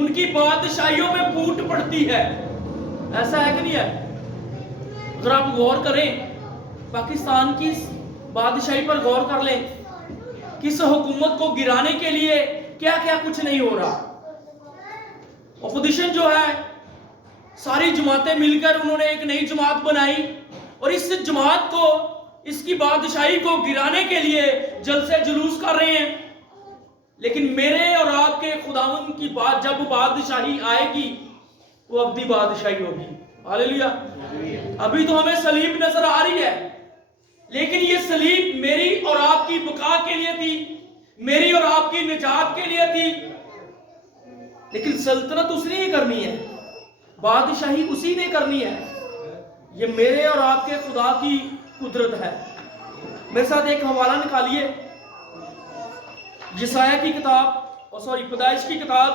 ان کی بادشاہیوں میں پھوٹ پڑتی ہے. ایسا ہے کہ نہیں ہے؟ اگر آپ غور کریں پاکستان کی بادشاہی پر غور کر لیں کس حکومت کو گرانے کے لیے کیا کیا کچھ نہیں ہو رہا. اپوزیشن جو ہے ساری جماعتیں مل کر انہوں نے ایک نئی جماعت بنائی اور اس جماعت کو اس کی بادشاہی کو گرانے کے لیے جلسے جلوس کر رہے ہیں. لیکن میرے اور آپ کے خداوند کی بات جب بادشاہی آئے گی وہ ابدی بادشاہی ہوگی. ہاللیلویا. ابھی تو ہمیں صلیب نظر آ رہی ہے لیکن یہ صلیب میری اور آپ کی بقا کے لیے تھی, میری اور آپ کی نجات کے لیے تھی. لیکن سلطنت اس نے ہی کرنی ہے, بادشاہی اسی نے کرنی ہے. یہ میرے اور آپ کے خدا کی قدرت ہے. میرے ساتھ ایک حوالہ نکالیے یسایہ کی کتاب پیدائش کی کتاب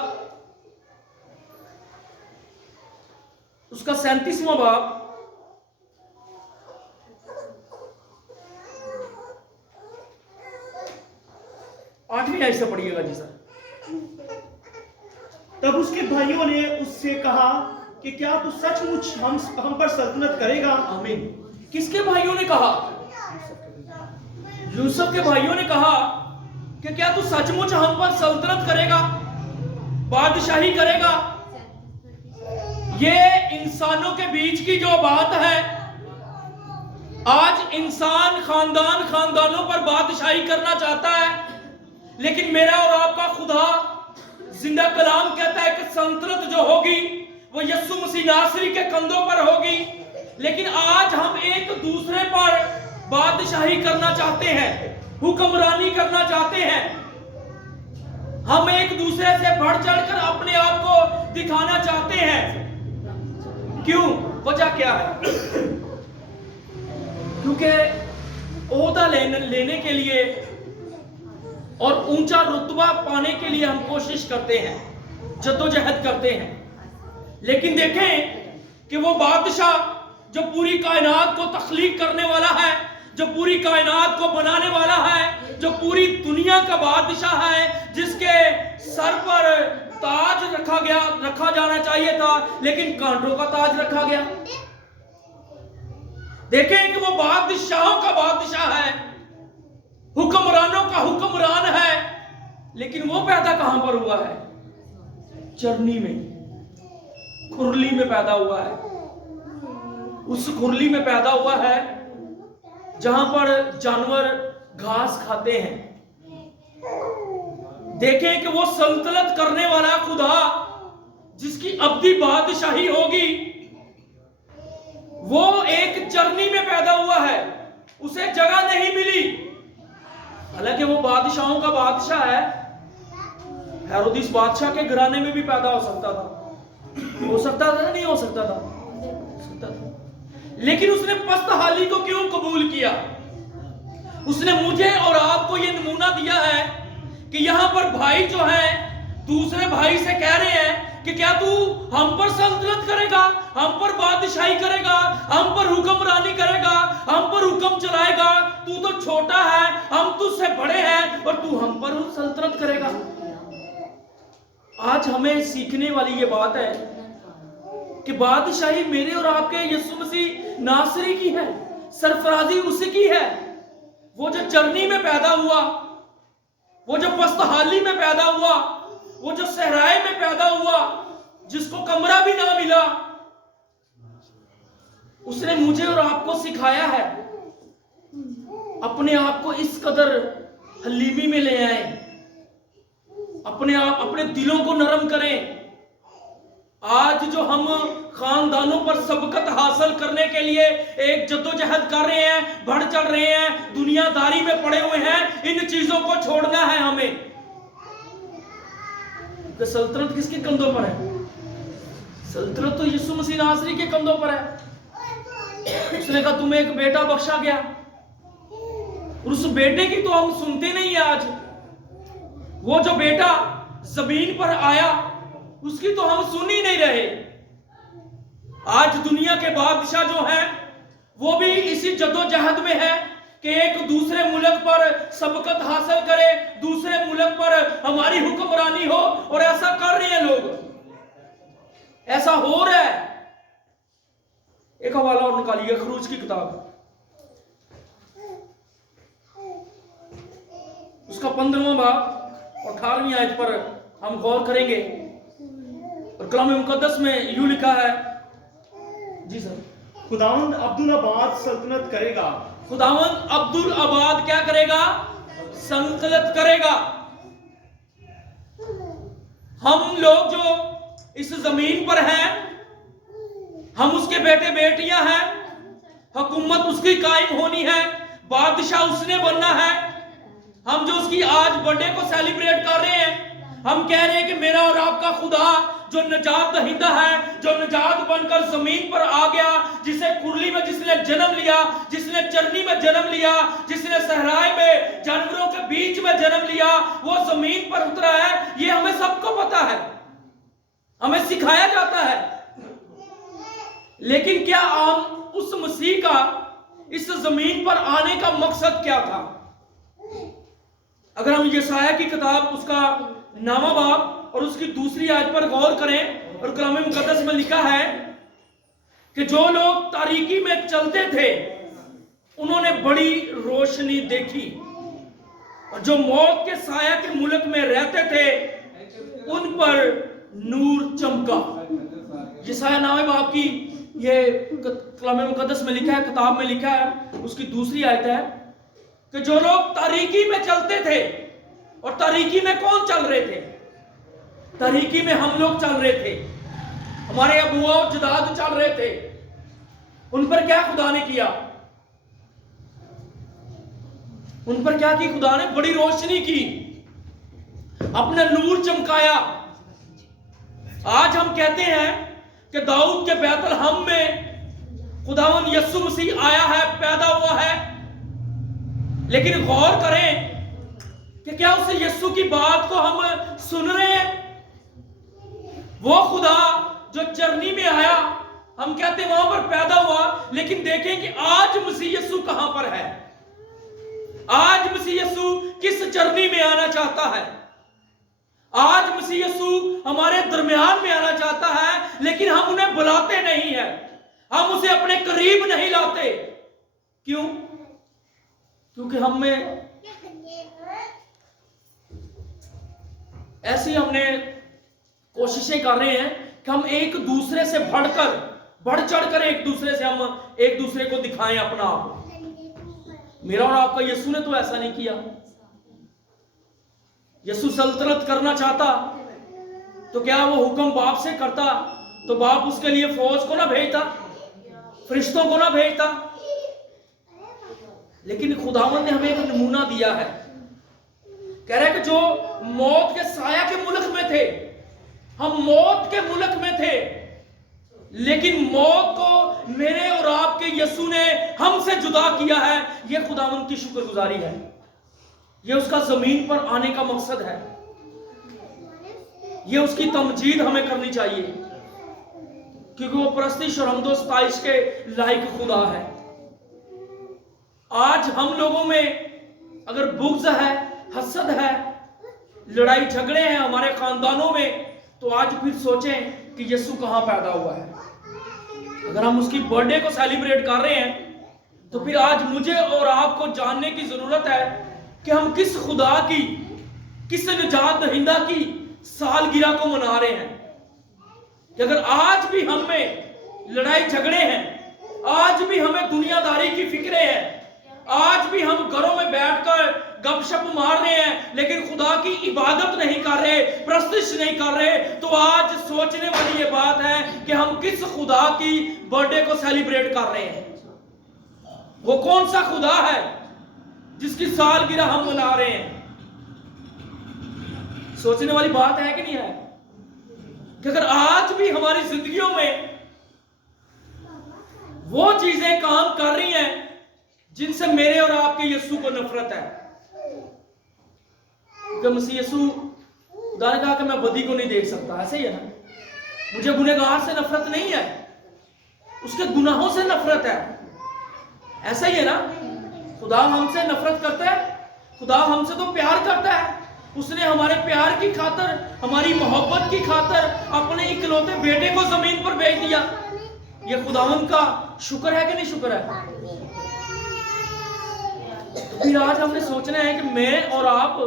اس کا 37واں باب 8ویں آیت سے پڑھیے گا جی سر. تب اس کے بھائیوں نے اس سے کہا کہ کیا تو سچ مچ ہم پر سلطنت کرے گا؟ آمین. کس کے بھائیوں نے کہا؟ یوسف کے بھائیوں نے کہا کہ کیا تو سچ مچ ہم پر سلطنت کرے گا, بادشاہی کرے گا؟ یہ انسانوں کے بیچ کی جو بات ہے, آج انسان خاندانوں پر بادشاہی کرنا چاہتا ہے لیکن میرا اور آپ کا خدا زندہ کلام کہتا ہے کہ سلطنت جو ہوگی وہ یسوع مسیح ناصری کے کندھوں پر ہوگی. لیکن آج ہم ایک دوسرے پر بادشاہی کرنا چاہتے ہیں, حکمرانی کرنا چاہتے ہیں. ہم ایک دوسرے سے بڑھ چڑھ کر اپنے آپ کو دکھانا چاہتے ہیں. کیوں؟ وجہ کیا ہے؟ کیونکہ عہدہ لینے کے لیے اور اونچا رتبہ پانے کے لیے ہم کوشش کرتے ہیں, جدوجہد کرتے ہیں. لیکن دیکھیں کہ وہ بادشاہ جو پوری کائنات کو تخلیق کرنے والا ہے, جو پوری کائنات کو بنانے والا ہے, جو پوری دنیا کا بادشاہ ہے, جس کے سر پر تاج رکھا جانا چاہیے تھا لیکن کانٹوں کا تاج رکھا گیا. دیکھیں کہ وہ بادشاہوں کا بادشاہ ہے, حکمرانوں کا حکمران ہے, لیکن وہ پیدا کہاں پر ہوا ہے؟ چرنی میں, کھرلی میں پیدا ہوا ہے. اس کھرلی میں پیدا ہوا ہے جہاں پر جانور گھاس کھاتے ہیں. دیکھیں کہ وہ سلطنت کرنے والا خدا جس کی ابدی بادشاہی ہوگی وہ ایک چرنی میں پیدا ہوا ہے, اسے جگہ نہیں ملی. حالانکہ وہ بادشاہوں کا بادشاہ ہے, ہیرودیس بادشاہ کے گھرانے میں بھی پیدا ہو سکتا تھا, ہو سکتا تھا نہیں ہو سکتا تھا, لیکن اس نے پست حالی کو کیوں قبول کیا؟ اس نے مجھے اور آپ کو یہ نمونہ دیا ہے کہ یہاں پر بھائی جو ہیں دوسرے بھائی سے کہہ رہے ہیں کہ کیا تو ہم پر سلطنت کرے گا, ہم پر بادشاہی کرے گا, ہم پر حکمرانی کرے گا, ہم پر حکم چلائے گا؟ تو تو چھوٹا ہے, ہم تجھ سے بڑے ہیں اور تو ہم پر سلطنت کرے گا. آج ہمیں سیکھنے والی یہ بات ہے کہ بادشاہی میرے اور آپ کے یسوع مسیح ناصری کی ہے, سرفرازی اسی کی ہے. وہ جو چرنی میں پیدا ہوا, وہ جو پست حالی میں پیدا ہوا, وہ جو صحرائے میں پیدا ہوا, جس کو کمرہ بھی نہ ملا, اس نے مجھے اور آپ کو سکھایا ہے اپنے آپ کو اس قدر حلیمی میں لے آئیں, اپنے دلوں کو نرم کریں. آج جو ہم خاندانوں پر سبقت حاصل کرنے کے لیے ایک جدوجہد کر رہے ہیں, بڑھ چڑھ رہے ہیں, دنیا داری میں پڑے ہوئے ہیں, ان چیزوں کو چھوڑنا ہے ہمیں. کہ سلطنت کس کے کندھوں پر ہے؟ سلطنت تو یسوع مسیح ناصری کے کندھوں پر ہے. اس نے کہا تمہیں ایک بیٹا بخشا گیا, اور اس بیٹے کی تو ہم سنتے نہیں ہیں. آج وہ جو بیٹا زمین پر آیا اس کی تو ہم سن ہی نہیں رہے. آج دنیا کے بادشاہ جو ہیں وہ بھی اسی جدوجہد میں ہے کہ ایک دوسرے ملک پر سبقت حاصل کرے, دوسرے ملک پر ہماری حکمرانی ہو, اور ایسا کر رہے ہیں لوگ. ایسا ہو رہا ہے. ایک حوالہ اور نکالیے خروج کی کتاب اس کا 15واں باب اور 18ویں آیت پر ہم غور کریں گے. اور کلام مقدس میں یوں لکھا ہے. جی سر. خداوند عبدالآباد سلطنت کرے گا. خداوند عبدالآباد کیا کرے گا؟ سلطنت کرے گا. ہم لوگ جو اس زمین پر ہیں، ہم اس کے بیٹے بیٹیاں ہیں. حکومت اس کی قائم ہونی ہے، بادشاہ اس نے بننا ہے. ہم جو اس کی آج برتھ ڈے کو سیلیبریٹ کر رہے ہیں، ہم کہہ رہے ہیں کہ میرا اور آپ کا خدا جو نجات دہندہ ہے، جو نجات بن کر زمین پر آ گیا، جسے کرلی میں جس نے جنم لیا، جس نے چرنی میں جنم لیا، جس نے صحرائے میں جانوروں کے بیچ میں جنم لیا، وہ زمین پر اترا ہے. یہ ہمیں سب کو پتا ہے، ہمیں سکھایا جاتا ہے. لیکن کیا اس مسیح کا اس زمین پر آنے کا مقصد کیا تھا؟ اگر ہم یسایہ کی کتاب اس کا 9واں باب اور اس کی 2 آیت پر غور کریں، اور کلام مقدس میں لکھا ہے کہ جو لوگ تاریکی میں چلتے تھے انہوں نے بڑی روشنی دیکھی، اور جو موت کے سایہ کے ملک میں رہتے تھے ان پر نور چمکا. یسایہ 9 باب کی یہ کلام مقدس میں لکھا ہے، کتاب میں لکھا ہے، اس کی 2 آیت ہے کہ جو لوگ تاریکی میں چلتے تھے. اور تاریکی میں کون چل رہے تھے؟ تاریکی میں ہم لوگ چل رہے تھے، ہمارے ابوا و جداد چل رہے تھے. ان پر کیا خدا نے کیا؟ ان پر کیا کی خدا نے؟ بڑی روشنی کی، اپنا نور چمکایا. آج ہم کہتے ہیں کہ داؤد کے بیت الحم میں خداوند یسوع مسیح آیا ہے، پیدا ہوا ہے. لیکن غور کریں کہ کیا اس یسوع کی بات کو ہم سن رہے ہیں؟ وہ خدا جو چرنی میں آیا، ہم کہتے ہیں وہاں پر پیدا ہوا، لیکن دیکھیں کہ آج مسیح یسوع کہاں پر ہے. آج مسیح یسوع کس چرنی میں آنا چاہتا ہے؟ آج مسیح یسوع ہمارے درمیان میں آنا چاہتا ہے، لیکن ہم انہیں بلاتے نہیں ہیں، ہم اسے اپنے قریب نہیں لاتے. کیوں؟ کیونکہ ہم میں ایسی ہم نے کوششیں کر رہے ہیں کہ ہم ایک دوسرے سے بڑھ چڑھ کر ایک دوسرے سے ہم ایک دوسرے کو دکھائیں اپنا آپ. میرا اور آپ کا یسوع نے تو ایسا نہیں کیا. یسوع سلطنت کرنا چاہتا تو کیا وہ حکم باپ سے کرتا تو باپ اس کے لیے فوج کو نہ بھیجتا، فرشتوں کو نہ بھیجتا؟ لیکن خداوند نے ہمیں ایک نمونہ دیا ہے. کہہ رہے کہ جو موت کے سایہ کے ملک میں تھے، ہم موت کے ملک میں تھے، لیکن موت کو میرے اور آپ کے یسوع نے ہم سے جدا کیا ہے. یہ خداوند کی شکر گزاری ہے، یہ اس کا زمین پر آنے کا مقصد ہے. یہ اس کی تمجید ہمیں کرنی چاہیے، کیونکہ وہ پرستش اور حمد و ستائش کے لائق خدا ہے. آج ہم لوگوں میں اگر بغض ہے، حسد ہے، لڑائی جھگڑے ہیں ہمارے خاندانوں میں، تو آج پھر سوچیں کہ یسوع کہاں پیدا ہوا ہے. اگر ہم اس کی برتھ ڈے کو سیلیبریٹ کر رہے ہیں تو پھر آج مجھے اور آپ کو جاننے کی ضرورت ہے کہ ہم کس خدا کی، کس نجات دہندہ کی سالگرہ کو منا رہے ہیں. کہ اگر آج بھی ہم میں لڑائی جھگڑے ہیں، آج بھی ہمیں دنیا داری کی فکریں ہیں، آج بھی ہم گھروں میں بیٹھ کر گپ شپ مار رہے ہیں لیکن خدا کی عبادت نہیں کر رہے، پرستش نہیں کر رہے، تو آج سوچنے والی یہ بات ہے کہ ہم کس خدا کی برتھ ڈے کو سیلیبریٹ کر رہے ہیں. وہ کون سا خدا ہے جس کی سالگرہ ہم منا رہے ہیں؟ سوچنے والی بات ہے کہ نہیں ہے؟ کہ اگر آج بھی ہماری زندگیوں میں وہ چیزیں کام کر رہی ہیں جن سے میرے اور آپ کے یسوع کو نفرت ہے. کہ مسیح یسوع خدا نے کہا کہ میں بدی کو نہیں دیکھ سکتا، ایسے ہی ہے نا. مجھے گنہگار سے نفرت نہیں ہے، اس کے گناہوں سے نفرت ہے. ایسا ہی ہے نا. خدا ہم سے نفرت کرتا ہے، خدا ہم سے تو پیار کرتا ہے، اس نے ہمارے پیار کی خاطر, ہماری محبت کی خاطر اپنے اکلوتے بیٹے کو زمین پر بھیج دیا. یہ خداوند کا شکر ہے کہ نہیں شکر ہے؟ تو پھر آج ہم نے سوچنا ہے کہ میں اور آپ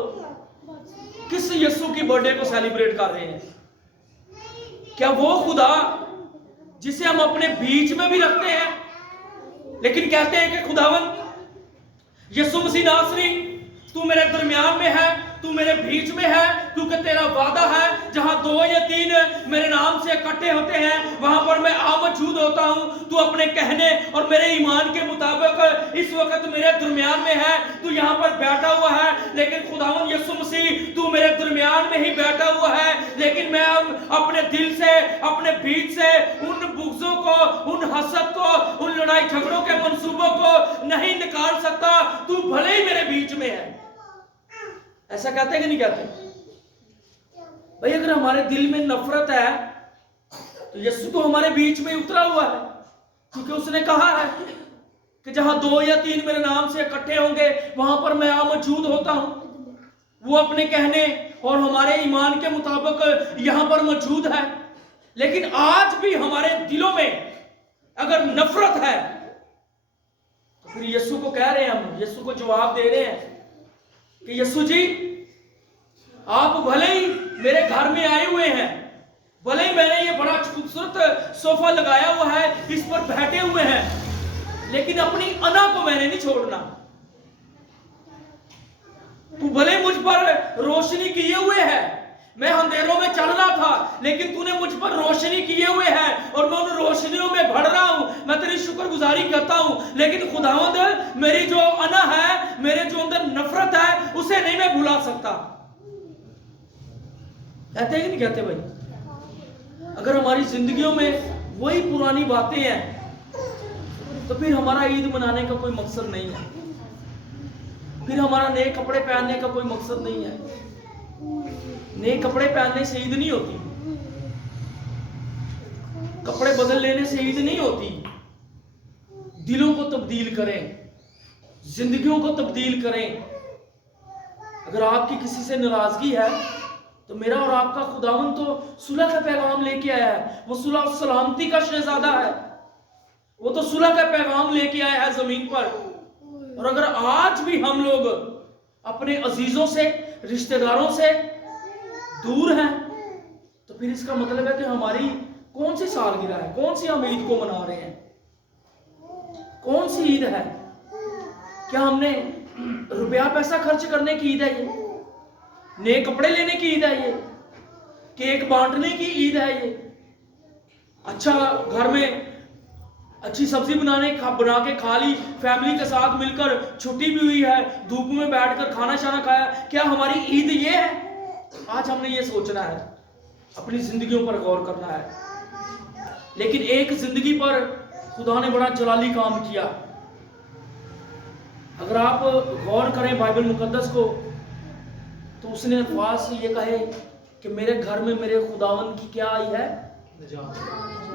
کس یسوع کی برتھ ڈے کو سیلیبریٹ کر رہے ہیں. کیا وہ خدا جسے ہم اپنے بیچ میں بھی رکھتے ہیں لیکن کہتے ہیں کہ خداوند یسوع مسیح ناصری تو میرے درمیان میں ہے, تو میرے بیچ میں ہے, کیونکہ تیرا وعدہ ہے جہاں 2 یا 3 میرے نام سے اکٹھے ہوتے ہیں وہاں پر میں موجود ہوتا ہوں. تو اپنے کہنے اور میرے ایمان کے مطابق اس وقت میرے درمیان میں ہے, تو یہاں پر بیٹھا ہوا ہے. لیکن خداوند یسوع مسیح تو میرے درمیان میں ہی بیٹھا ہوا ہے, لیکن میں اپنے دل سے, اپنے بیچ سے ان بغضوں کو, ان حسد کو, ان لڑائی جھگڑوں کے منصوبوں کو نہیں نکال سکتا. تو بھلے ہی میرے بیچ میں ہے. ایسا کہتے ہیں کہ نہیں کہتے؟ بھئی اگر ہمارے دل میں نفرت ہے تو یسوع تو ہمارے بیچ میں اترا ہوا ہے, کیونکہ اس نے کہا ہے کہ جہاں 2 یا 3 میرے نام سے اکٹھے ہوں گے وہاں پر میں موجود ہوتا ہوں. وہ اپنے کہنے اور ہمارے ایمان کے مطابق یہاں پر موجود ہے. لیکن آج بھی ہمارے دلوں میں اگر نفرت ہے تو پھر یسوع کو کہہ رہے ہیں, ہم یسوع کو جواب دے رہے ہیں کہ یسوع جی آپ بھلے ہی میرے گھر میں آئے ہوئے ہیں, بھلے ہی میں نے یہ بڑا خوبصورت صوفہ لگایا ہوا ہے, اس پر بیٹھے ہوئے ہیں, لیکن اپنی انا کو میں نے نہیں چھوڑنا. تو بھلے مجھ پر روشنی کیے ہوئے ہے, میں اندھیروں میں چل رہا تھا لیکن تو نے مجھ پر روشنی کیے ہوئے ہے اور میں ان روشنیوں میں بڑھ رہا ہوں. میں تیری شکر گزاری کرتا ہوں, لیکن خداوند میری جو انا ہے, میرے جو اندر نفرت ہے, اسے نہیں میں بھلا سکتا. کہتے ہیں کہ نہیں کہتے بھائی؟ اگر ہماری زندگیوں میں وہی پرانی باتیں ہیں تو پھر ہمارا عید منانے کا کوئی مقصد نہیں ہے, پھر ہمارا نئے کپڑے پہننے کا کوئی مقصد نہیں ہے. نئے کپڑے پہننے سے عید نہیں ہوتی, کپڑے بدل لینے سے عید نہیں ہوتی. دلوں کو تبدیل کریں, زندگیوں کو تبدیل کریں. اگر آپ کی کسی سے ناراضگی ہے تو میرا اور آپ کا خداوند تو صلح کا پیغام لے کے آیا ہے. وہ صلح و سلامتی کا شہزادہ ہے, وہ تو صلح کا پیغام لے کے آیا ہے زمین پر. اور اگر آج بھی ہم لوگ اپنے عزیزوں سے, رشتہ داروں سے دور ہیں تو پھر اس کا مطلب ہے کہ ہماری کون سی سالگرہ ہے, کون سی ہم عید کو منا رہے ہیں, کون سی عید ہے؟ کیا ہم نے روپیہ پیسہ خرچ کرنے کی عید ہے یہ؟ نئے کپڑے لینے کی عید ہے یہ؟ کیک بانٹنے کی عید ہے یہ؟ اچھا گھر میں اچھی سبزی بنا کے کھا لی, فیملی کے ساتھ مل کر, چھٹی بھی ہوئی ہے, دھوپ میں بیٹھ کر کھانا شانا کھایا, کیا ہماری عید یہ ہے؟ آج ہم نے یہ سوچنا ہے, اپنی زندگیوں پر غور کرنا ہے. لیکن ایک زندگی پر خدا نے بڑا جلالی کام کیا. اگر آپ غور کریں بائبل مقدس کو تو اس نے الفاظ سے یہ کہے کہ میرے گھر میں میرے خداوند کی کیا آئی ہے؟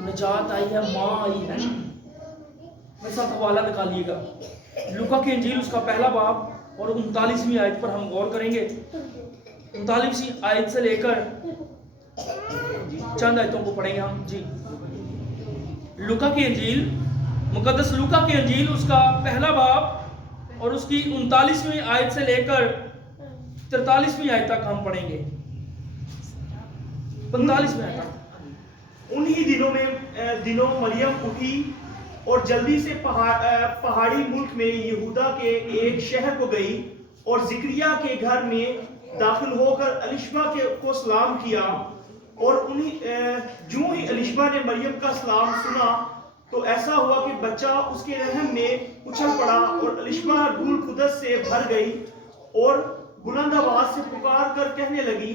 نجات آئی ہے, ماں آئی ہے. میرے ساتھ حوالہ نکالیے گا, لوکا کی انجیل اس کا 1 باب اور 39ویں آیت پر ہم غور کریں گے. 39ویں آیت سے لے کر چند آیتوں کو پڑھیں گے ہم. جی, لوکا کی انجیل, مقدس لوکا کی انجیل اس کا 1 باب اور اس کی 39ویں آیت سے لے کر 43ویں آیت تک ہم پڑھیں گے. 45ویں آیت تک. انہی دنوں مریم اٹھی اور جلدی سے پہاڑی ملک میں یہودا کے ایک شہر کو گئی اور زکریا کے گھر میں داخل ہو کر الشبا کو سلام کیا. اور جو ہی الشبا نے مریم کا سلام سنا تو ایسا ہوا کہ بچہ اس کے رحم میں اچھل پڑا اور الشبا روح القدس سے بھر گئی اور بلند آواز سے پکار کر کہنے لگی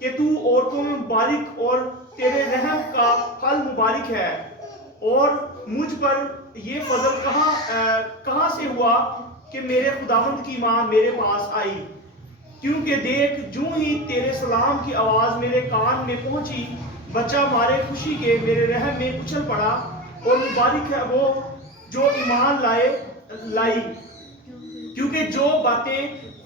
کہ تو عورتوں میں مبارک اور تیرے رحم کا پھل مبارک ہے, اور مجھ پر یہ فضل کہاں سے ہوا کہ میرے خداوند کی ماں میرے پاس آئی, کیونکہ دیکھ جو ہی تیرے سلام کی آواز میرے کان میں پہنچی بچہ مارے خوشی کے میرے رحم میں اچھل پڑا, اور مبارک ہے وہ جو ایمان لائی, کیونکہ جو باتیں